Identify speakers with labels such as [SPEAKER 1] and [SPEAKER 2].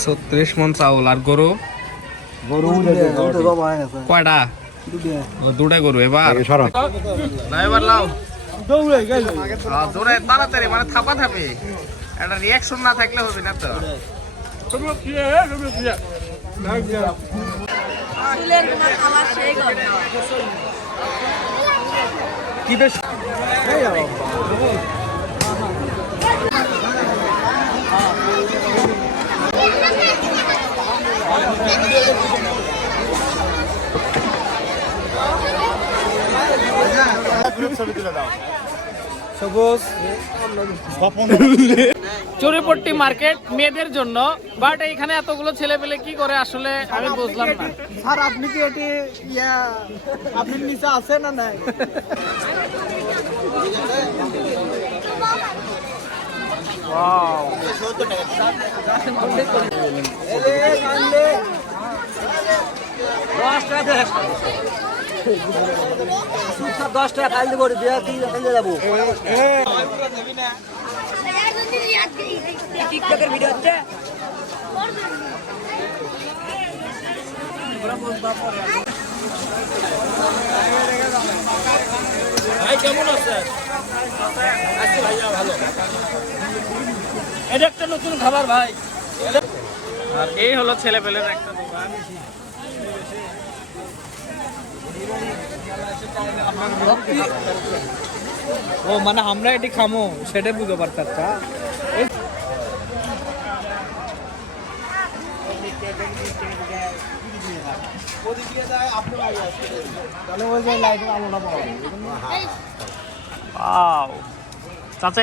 [SPEAKER 1] ছত্রিশ মন। চাউল আর গরু?
[SPEAKER 2] গরু
[SPEAKER 1] কয়টা? ও, দুটাই গরু এবার? না এবার লাও। দৌড়ে তাড়াতাড়ি মানে থাপা থাপি। একটা রিয়াকশন না থাকলে হবে না তো। কি বেশ
[SPEAKER 3] চুরিপট্টি মার্কেট মেয়েদের জন্য বাট এখানে এতগুলো ছেলে পেলে কি করে আসলে আমি বুঝলাম না।
[SPEAKER 4] স্যার আপনি কি এটি আপনি নিচে আছে না নাই?
[SPEAKER 2] দশ টাকা খাইলে যাব টিকটকের ভিডিও হচ্ছে
[SPEAKER 3] এটা একটা নতুন খাবার ভাই আর এই হলো ছেলে পেলের একটা দোকান।
[SPEAKER 4] ও মানে আমরা এটি খামো সেটা বুঝতে পারতাম
[SPEAKER 3] চাচা